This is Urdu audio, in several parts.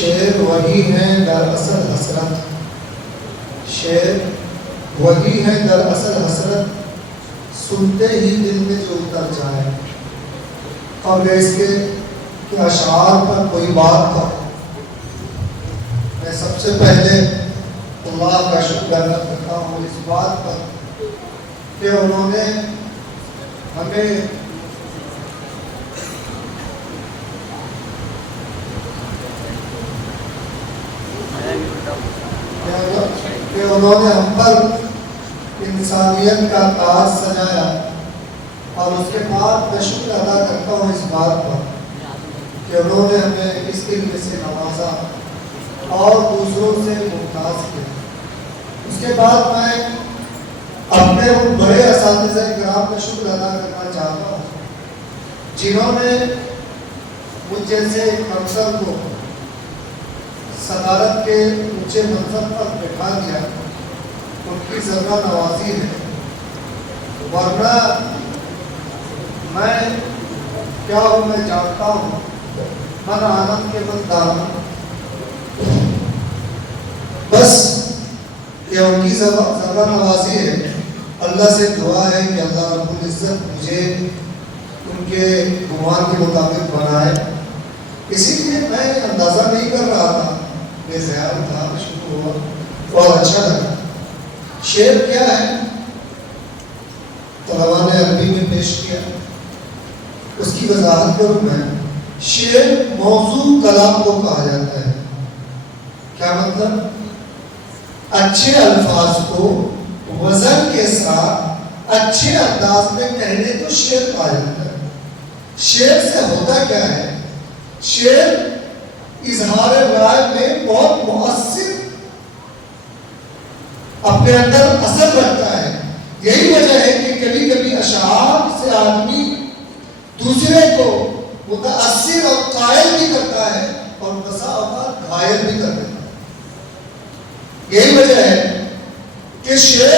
شعر وہی ہے دراصل حسرت، شعر وہی ہے دراصل حسرت، سنتے ہی دل میں جو اتر جائے۔ قبل اس کے کہ اشعار پر کوئی بات کرے، میں سب سے پہلے اللہ کا شکر ادا کرتا ہوں اس بات پر کہ انہوں نے ہمیں ہم پر انسانیت کا تاج سجایا، اور اس کے بعد میں شکر ادا کرتا ہوں اس بات پر کہ انہوں نے ہمیں اس علم سے نوازا اور دوسروں سے ممتاز کیا۔ اس کے بعد میں اپنے ان بڑے اساتذہ کرام میں شکر ادا کرنا چاہتا ہوں جنہوں نے مجھ جیسے ایک افسر کو صدارت کے اونچے منصب پر بٹھا دیا، ان کی ذرہ نوازی ہے، ورنہ میں کیا ہوں میں جانتا ہوں، من آنند کے بندار بس یہ ان کی ذرہ نوازی ہے۔ اللہ سے دعا ہے کہ اللہ رب العزت مجھے ان کے گمان کے مطابق بنائے۔ اسی لیے میں اندازہ نہیں کر رہا تھا، بے خیال تھا، شکر ہوا اور اچھا لگا۔ شعر کیا ہے طلباء نے عربی میں پیش کیا، اس کی وضاحت کروں میں۔ شعر موضوع کلام کو کہا جاتا ہے۔ کیا مطلب؟ اچھے الفاظ کو وزن کے ساتھ اچھے انداز میں کہنے کو شعر کہا جاتا ہے۔ شعر سے ہوتا کیا ہے؟ شعر اظہار رائے میں بہت مؤثر اپنے اندر اثر رکھتا ہے۔ یہی وجہ ہے کہ کبھی کبھی اشعار سے آدمی دوسرے کو متاثر اور قائل بھی کرتا ہے اور بسا اوقات گھائل بھی کر دیتا ہے۔ یہی وجہ ہے کہ شعر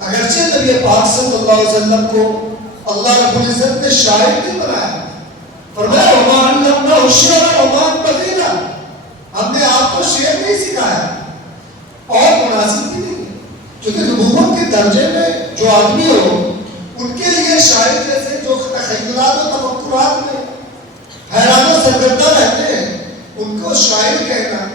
اگرچہ نبی پاک صلی اللہ علیہ وسلم کو اللہ رب العزت نے شاعر نہیں بنایا، فرمایا وما علمناه الشعر وما ينبغي، ہم نے آپ کو شعر نہیں سکھایا اور مناسب بھی نہیں، کیونکہ نبوت کے درجے میں جو آدمی ہو ان کے لیے شاعر جیسے جو تخیلات و تفکرات میں حیران و سرگردہ رہتے ہیں ان کو شاعر کہنا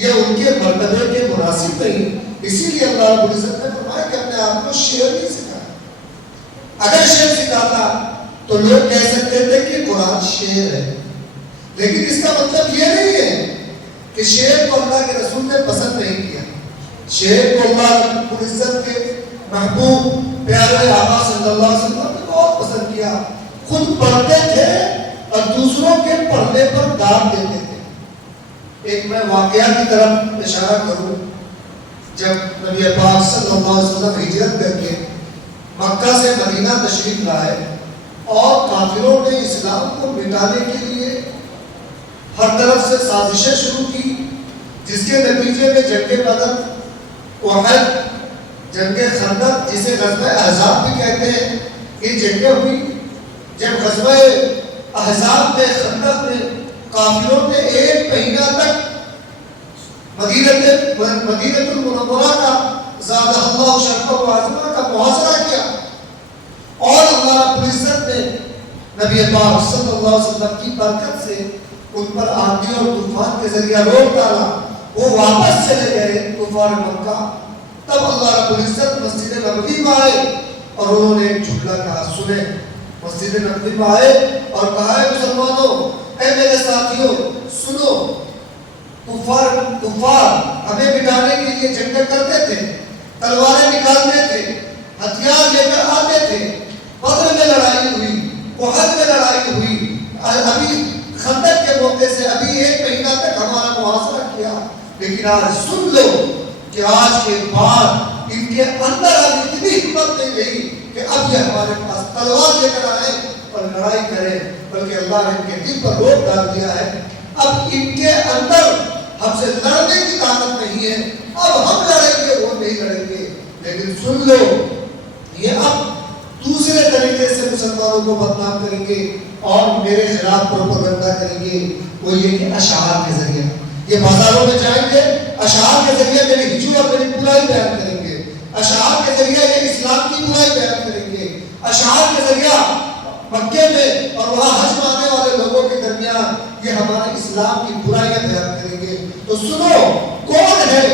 یہ ان کے مرتبے کے مناسب نہیں۔ اسی لیے اللہ رب العزت نے فرمایا کہ ہم نے آپ کو شعر نہیں سکھایا۔ اگر شعر سکھاتا تو لوگ کہہ سکتے تھے کہ قرآن شعر ہے، لیکن اس کا مطلب یہ نہیں ہے کہ شعر کو اللہ کے رسول نے پسند نہیں کیا۔ شعر کو اللہ رب العزت کے محبوب پیارے آقا صلی اللہ علیہ وسلم نے بہت پسند کیا، خود پڑھتے تھے اور دوسروں کے پڑھنے پر داد دیتے تھے۔ ایک میں واقعہ کی طرف اشارہ کروں، جب نبی پاک صلی اللہ علیہ وسلم ہجرت کر کے مکہ سے مدینہ تشریف لائے اور کافروں نے اسلام کو مٹانے کے لیے ہر طرف سے سازشیں شروع کی، جس کے نتیجے میں جنگ بدر، احد، جنگ خندق جسے غزوہ احزاب بھی کہتے ہیں، یہ جنگیں ہوئی۔ جب غزوہ احزاب میں خندق میں کافروں نے 1 مہینہ تک مدینہ المنورہ کا زادہ اللہ شرف و عظمہ کا محاصرہ کیا، اور اللہ رب العزت نے نبی پاک صلی اللہ علیہ وسلم کی برکت سے ان پر آندھی اور طوفان کے ذریعہ روک ڈالا، وہ واپس چلے گئے کفار مکہ۔ تب اللہ رب العزت مسجد نبوی میں آئے اور انہوں نے ایک جملہ کہا، سنیں، مسجد نبوی میں آئے اور کہا ہے مسلمانوں، اے میرے ساتھیوں سنو، کفار ہمیں مٹانے کے لیے جنگیں کرتے تھے، تلواریں نکالتے تھے، ہتھیار لے کر آتے تھے، بدر میں لڑائی ہوئی، احد میں لڑائی ہوئی، ابھی خندق کے موقع سے ابھی 1 مہینہ تک ہمارا محاصرہ کیا، لیکن آج سن لو کہ آج کے بعد ان کے اندر اب اتنی ہمت نہیں رہی کہ اب یہ ہمارے پاس تلوار لے کر آئے اور لڑائی کرے، بلکہ اللہ نے ان کے دل پر روک ڈال دیا ہے۔ اب ان کے اندر ہم سے لڑنے کی طاقت نہیں ہے، اب ہم لڑیں گے وہ نہیں لڑیں گے، لیکن سن لو یہ اب دوسرے طریقے سے مسلمانوں کو بدنام کریں گے اور میرے خلاف پروپیگنڈا کریں گے، وہ یہ کہ اشعار کے ذریعے۔ یہ بازاروں میں جائیں گے، اشعار کے ذریعے میری ہجو اور میری برائی بیان کریں گے، اشعار کے ذریعے یہ اسلام کی برائی بیان کریں گے، اشعار کے ذریعہ مکے میں اور وہاں حج میں آنے والے لوگوں کے درمیان یہ ہمارے اسلام کی برائیاں بیان کریں گے۔ تو سنو، کون ہے؟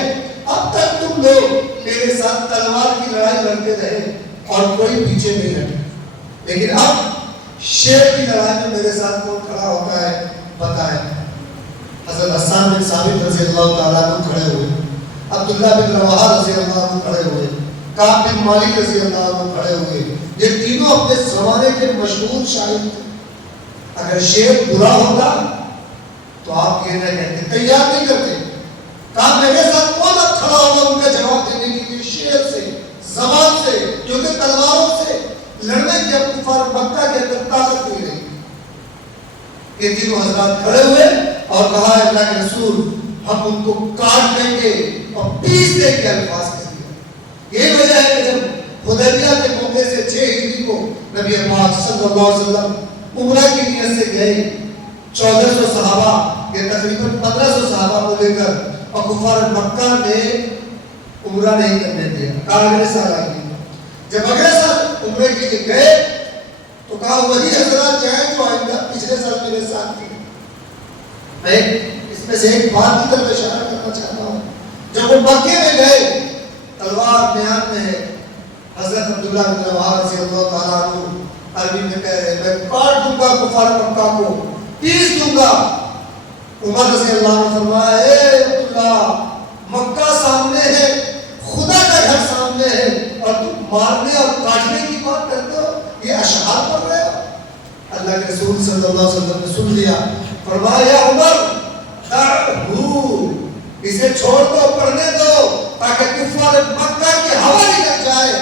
اب تک تم لوگ میرے ساتھ تلوار کی لڑائی لڑتے رہے اور کوئی پیچھے نہیں ہٹے، لیکن اب شیر کی لڑائی میں میرے ساتھ کون کھڑا ہوتا ہے بتائیں۔ حضرت حسان بن ثابت رضی اللہ تعالیٰ عنہ کھڑے ہوئے، عبداللہ بن رواحہ رضی اللہ عنہ کھڑے ہوئے، کعب بن مالک رضی اللہ عنہ کھڑے ہوئے۔ یہ تینوں اپنے زمانے کے مشہور شاعر تھے۔ اگر شعر برا ہوتا تو آپ یہ نہ کہتے، تیار نہیں کرتے، کہا میرے ساتھ کون اب کھڑا ہوگا ان کا جواب دینے کے لیے شعر سے، زبان سے، کیونکہ تلواروں سے لڑنے کی اب کفار مکہ کے اندر طاقت نہیں رہی۔ یہ تینوں حضرات کھڑے ہوئے اور کہا اللہ کے رسول ہم ان کو کاٹ دیں گے اور پیس دیں گے، الفاظ کہہ دیا۔ یہ وجہ ہے کہ جب حدیبیہ کے موقع سے 6 ہجری کو نبی پاک صلی اللہ علیہ وسلم عمرہ کی نیت سے گئے، 1400 صحابہ یہ تقریباً 1500 صحابہ کو لے کر، اور کفار مکہ نے عمرہ نہیں کرنے دیا، کہا اگلے سال آئیں گے۔ جب اگلے سال عمرے کے لیے گئے تو کہا وہی حضرات جائیں جو آئندہ پچھلے سال میرے ساتھ تھے۔ میں اس میں سے ایک بات کی طرف اشارہ کرنا چاہتا ہوں، جب وہ مکے میں گئے تلوار میان میں ہے، حضرت عبداللہ بن رواحہ رضی اللہ تعالیٰ عنہ عربی میں کہہ رہے ہیں میں کاٹ دوں گا کفار مکہ کو، پیس دوں گا۔ عمر رضی اللہ عنہ فرمایا اے عبداللہ مکہ سامنے ہے، خدا کا گھر سامنے ہے اور تم مارنے اور کاٹنے کی بات کرتے ہو، یہ اشعار پڑھ رہے ہو۔ اللہ کے رسول صلی اللہ علیہ وسلم نے سن لیا، فرمایا یا عمر دعہو، اسے چھوڑ دو، پڑھنے دو، تاکہ کفار مکہ کی ہوا نکل جائے۔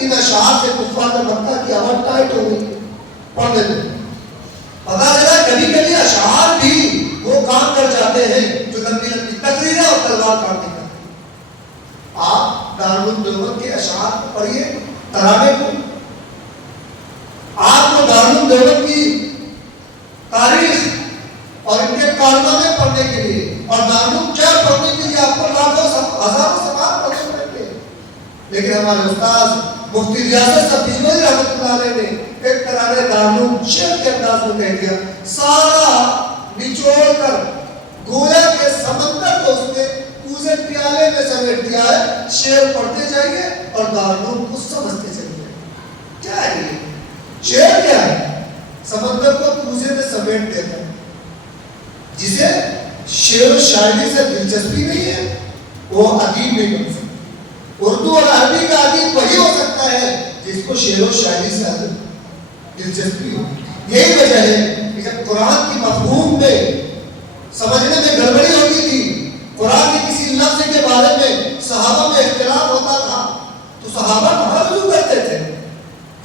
ان اشعار سے کفار مکہ کی ہوا ٹائٹ ہو گئی، پڑھنے دو۔ پتا چلا کبھی کبھی اشعار بھی وہ کام کر جاتے ہیں جو لمبی لمبی تقریریں اور تلوار کاٹنے کا۔ آپ دارالعلوم دیوبند کے اشعار کو پڑھیے، ترانے کو، آپ کو دارالعلوم دیوبند کی تاریخ اور ان کے کارنامے پڑھنے کے لیے اور دارالعلوم کیا پڑھنے کے لیے آپ کو لاکھوں ہزاروں سوال پڑھنے پڑتے ہیں، لیکن ہمارے استاد مفتی ریاست صاحب بجنوری رحمۃ اللہ علیہ نے ایک ترانے دارالعلوم شعر کے انداز میں کہہ دیا، سارا نچوڑ کر گویا کے سمندر کو اس نے کوزے پیالے میں سمیٹ دیا ہے، شعر پڑھتے جائیے اور دارالعلوم کو سمجھتے چلیے۔ کیا ہے یہ شعر؟ کیا ہے؟ سمندر کو کوزے میں سمیٹ دیتا ہے۔ جسے شعر و شاعری سے دلچسپی نہیں ہے وہ ادیب نہیں بن سکتا۔ اردو اور عربی کا ادیب وہی ہو سکتا ہے جس کو شعر و شاعری سے دلچسپی ہو۔ یہی وجہ ہے کہ جب قرآن کی مفہوم میں سمجھنے میں گڑبڑی ہوتی تھی، قرآن کے کسی لفظ کے بارے میں صحابہ میں اختلاف ہوتا تھا تو صحابہ کہاں رجوع کرتے تھے؟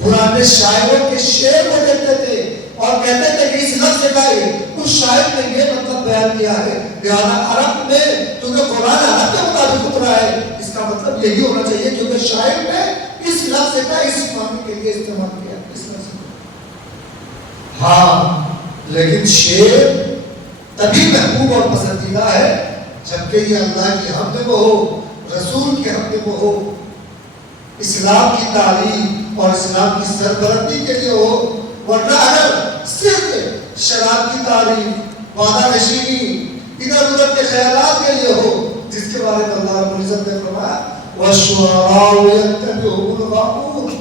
پرانے شاعروں کے شعر کو دیکھتے تھے اور کہتے تھے کہ اس لفظ کا اس شاعر نے یہ مطلب بیان کیا ہے، لہٰذا عرب میں کیونکہ قرآن عرب کے مطابق اترا ہے، اس کا مطلب یہی ہونا چاہیے کیونکہ شاعر نے اس لفظ کا اس معنی کے لیے استعمال کیا اس لفظ کا۔ ہاں لیکن شعر تبھی محبوب اور پسندیدہ ہے جبکہ یہ اللہ کی حمد وہ ہو، رسول کی حمد وہ ہو، اسلام کی تعلیم اور اسلام کی سربلندی کے لیے ہو، ورنہ اگر صرف شراب کی تعلیم، وعدہ نشینی، ادھر ادھر کے خیالات کے لیے ہو، جس کے بارے میں اللہ رب العزت نے فرمایا وَالشُّعَرَاءُ يَتَّبِعُهُمُ الْغَاوُونَ،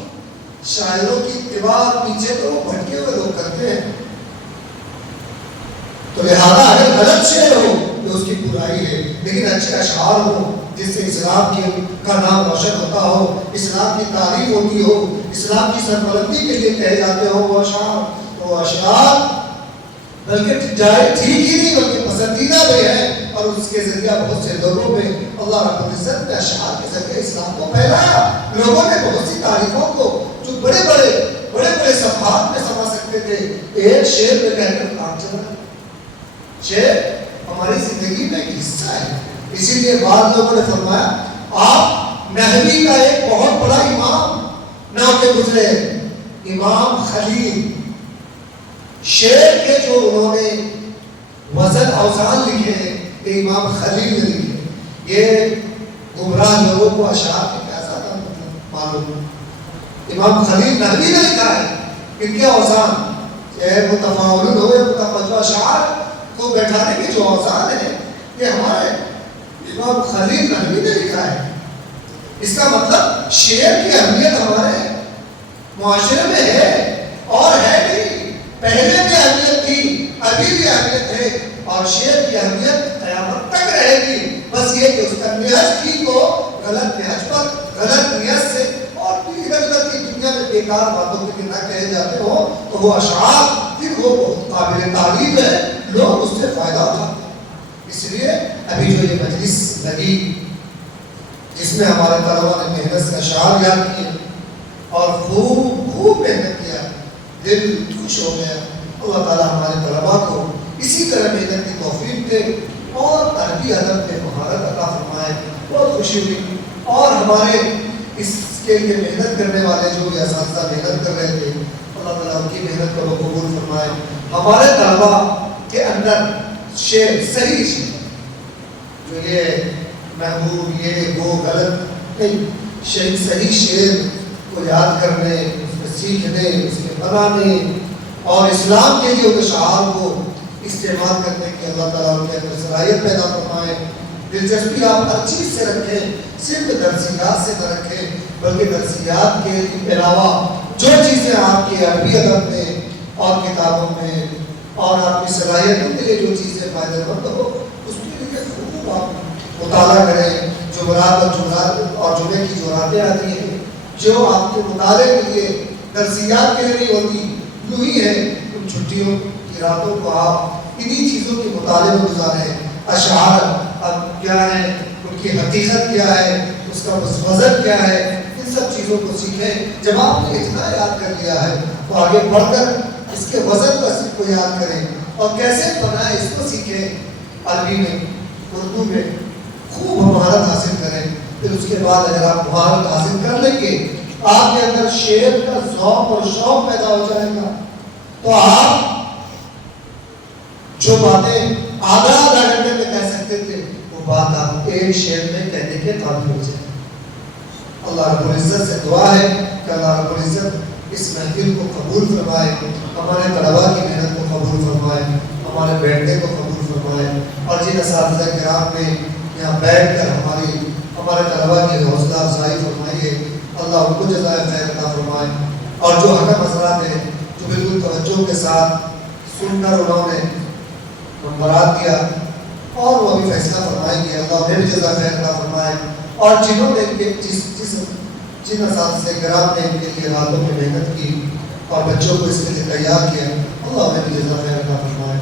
شاعروں کی اتباع پیچھے تو وہ بھٹکے ہوئے لوگ کرتے ہیں۔ تو لہذا اگر غلط شعر ہو تو اس کی برائی ہے، لیکن اچھے اشعار ہو جس سے اسلام کا نام روشن ہوتا ہو، اسلام کی تعریف ہوتی ہو، اسلام کی سربلندی کے لیے کہے جاتے ہو وہ اشعار، تو وہ اشعار بلکہ جائے ٹھیک ہی نہیں بلکہ پسندیدہ بھی ہے، اور اس کے ذریعہ بہت سے لوگوں میں اللہ رب العزت نے اشعار کے ذریعے اسلام کو پھیلایا۔ لوگوں نے بہت سی تعریفوں کو جو بڑے بڑے صفحات میں سمجھ سکتے تھے ایک شعر میں کہہ کر کام چلا۔ شعر ہماری زندگی کا ایک حصہ ہے، اسی لیے بعض لوگوں نے فرمایا آپ نحوی کا ایک بہت بڑا امام نہ ہوتے گزرے، امام خلیل، شعر کے جو انہوں نے وزن اوزان لکھے ہیں کہ امام خلیل نے لکھے. یہ گمراہ لوگوں کو اشعار کے کیا زیادہ معلوم ہے. امام خلیل نحوی نے لکھا ہے ان کے اوزان متفاعل ہوئے متفجع اشعار کو بیٹھانے کے جو اوزان ہیں یہ ہمارے امام خلیل نحوی نے لکھا ہے. اس کا مطلب شعر کی اہمیت ہمارے معاشرے میں ہے اور ہے بھی. پہلے بھی اہمیت تھی, ابھی بھی اہمیت ہے اور شعر کی اہمیت قیامت تک رہے گی. بس یہ کہ اس کا نہج ٹھیک ہو, غلط نہج پر غلط نیت سے اور ادھر ادھر کی دنیا میں بیکار باتوں کے نہ کہے جاتے ہو تو وہ اشعار پھر وہ بہت قابل تعریف ہے, لوگ اس سے فائدہ اٹھاتے ہیں. اس لیے ابھی جو یہ مجلس لگی جس میں ہمارے طلباء نے محنت سے اشعار یاد کیے اور خوب محنت کیا, دل خوش ہو گیا. اللہ تعالیٰ ہمارے طلباء کو اسی طرح محنت کی توفیق دے اور عربی ادب میں مہارت عطا فرمائے. بہت خوشی ہوئی. اور ہمارے اس کے لیے محنت کرنے والے جو بھی اساتذہ محنت کر رہے تھے, اللہ تعالیٰ ان کی محنت کو قبول فرمائے. ہمارے طلباء کے اندر شعر صحیح شعر جو یہ محبوب یہ وہ غلط نہیں, صحیح شعر کو یاد کرنے, اس میں سیکھنے, اس کے بنانے اور اسلام کے لیے اس اشعار کو استعمال کرنے کی اللہ تعالیٰ ان کے اندر صلاحیت پیدا فرمائے. دلچسپی آپ ہر چیز سے رکھیں, صرف درسیات سے نہ رکھیں بلکہ درسیات کے علاوہ جو چیزیں آپ کے عربی ادب میں اور کتابوں میں اور آپ کی صلاحیتوں کے لیے جو چیزیں فائدہ مند ہو اس کے لیے خوب آپ مطالعہ کریں. جمعرات اور جمعے کی جو راتیں آتی ہیں جو آپ کے مطالعے کے لیے درسیات کے لیے نہیں ہوتی, یوں ہی ہے ان چھٹیوں کی راتوں کو آپ انہی چیزوں کے مطالعے میں گزاریں. اشعار اب کیا ہے, ان کی حقیقت کیا ہے, اس کا وزن کیا ہے, ان سب چیزوں کو سیکھیں. جب آپ نے اتنا یاد کر لیا ہے تو آگے بڑھ کر اس کے وزن کو یاد کریں اور کیسے بنائیں اس کو سیکھیں. عربی میں, اردو میں خوب مہارت حاصل کریں. پھر اس کے بعد اگر آپ مہارت حاصل کر لیں گے آپ کے اندر شعر کا ذوق اور شوق پیدا ہو جائے گا تو آپ جو باتیں آدھا گھنٹے میں کہہ سکتے تھے وہ بات آپ ایک شعر میں کہنے کے قابل ہو جائے. اللہ رب العزت سے دعا ہے کہ اللہ رب العزت اس محفل کو قبول فرمائے, ہمارے طلباء کی محنت کو قبول فرمائے, ہمارے بیٹھنے کو قبول فرمائے اور جن اساتذہ کرام نے یہاں بیٹھ کر ہمارے طلباء کی حوصلہ افزائی فرمائی ہے, اللہ ان کو جزائے خیر عطا فرمائے. اور جو حکم حضرات ہیں جو بالکل توجہ کے ساتھ سن کر انہوں نے نمبرات دیا اور وہ بھی فیصلہ فرمائیں گے, اللہ انہیں بھی جزائے خیر عطا فرمائے. اور جنہوں نے جن اساتذہ کرام نے ان کے لیے راتوں میں محنت کی اور بچوں کو اس کے لیے تیار کیا, اللہ انہیں بھی جزائے خیر عطا فرمائے.